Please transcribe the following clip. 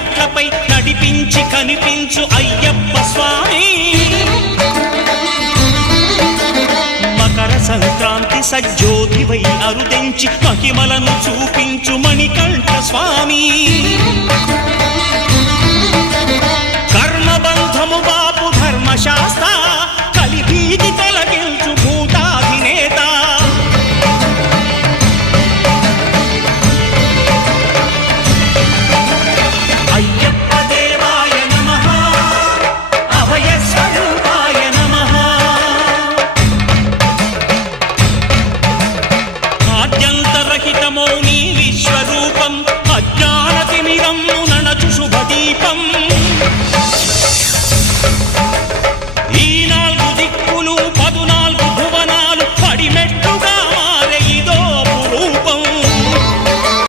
మెట్లపై నడిపించి కనిపించు అయ్యప్ప స్వామి మకర సంక్రాంతి సజ్జోతివై అరుదెంచి మహిమలను చూపించు మణికంఠ స్వామి